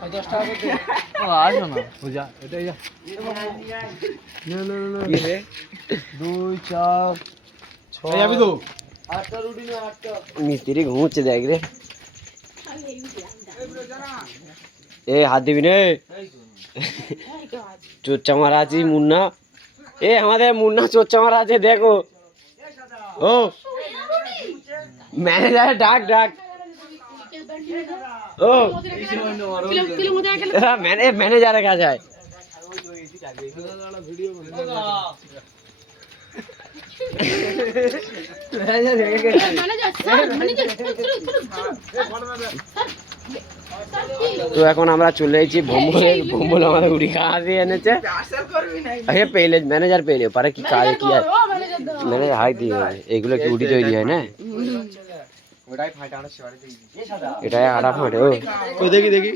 10 টাকা করে ও আসো না বুঝা এটাই যা না কি রে 2 4 6 যাবি তো 8টা রুটি না 8টা মিস্ত্রি ঘুমোচ্ছে দেখ রে এ হাত দিবি রে চোচ্চা মারা আছে মুন্না এ আমাদের মুন্না চোচ্চা মারা আছে দেখো ও ম্যানেজার ডাক ডাক ও ম্যানেজারের কাছে আয় তো এখন আমরা চলে এসেছি ভম্বল আমাদের উড়ি খাওয়া দিয়ে এনেছে পেলে ম্যানেজার পেলে পারে কি কাজ কি আর ম্যানেজার হাই দিয়ে এগুলো কি উড়ি তৈরি হয় না এটাই আড়া ফাটে ও দেখি দেখি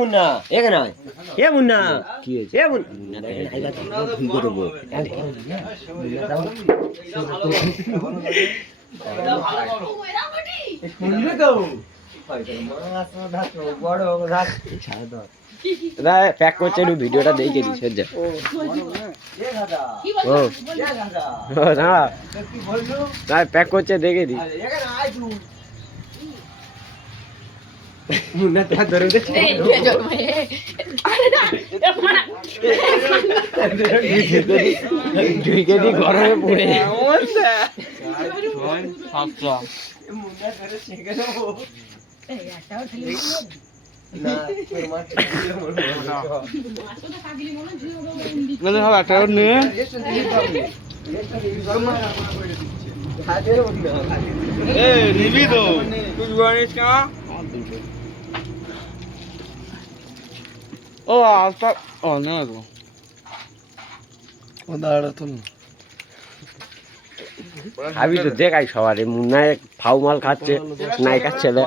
মুন্না এখানে এ মুন্না কি হয়েছে প্যাক করছে একটু ভিডিওটা দেখে দিস প্যাক করছে দেখে দিস গরমে পড়ে নিবি তো ও আস্তা ও না গো ও দাঁড়া তো খাবি তো দেখাই সবার মুন্নায় ফাউ মাল খাচ্ছে নায়িকার ছেলে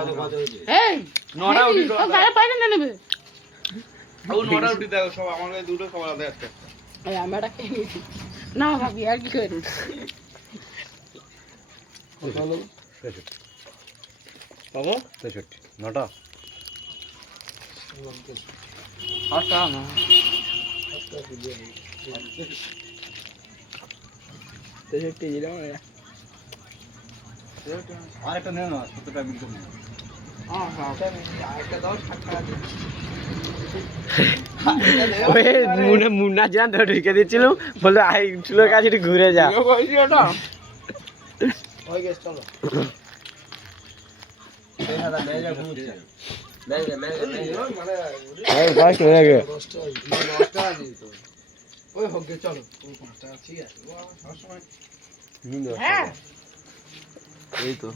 না ভাবি আর কি করি পাবো 63 নটা আচ্ছা না আরেকটা নেন না 70 টাকা বিল করে মুন্না জান তো ঢুকে দিচ্ছিল বললো আই চুলোর কাছে একটু ঘুরে যা এই তো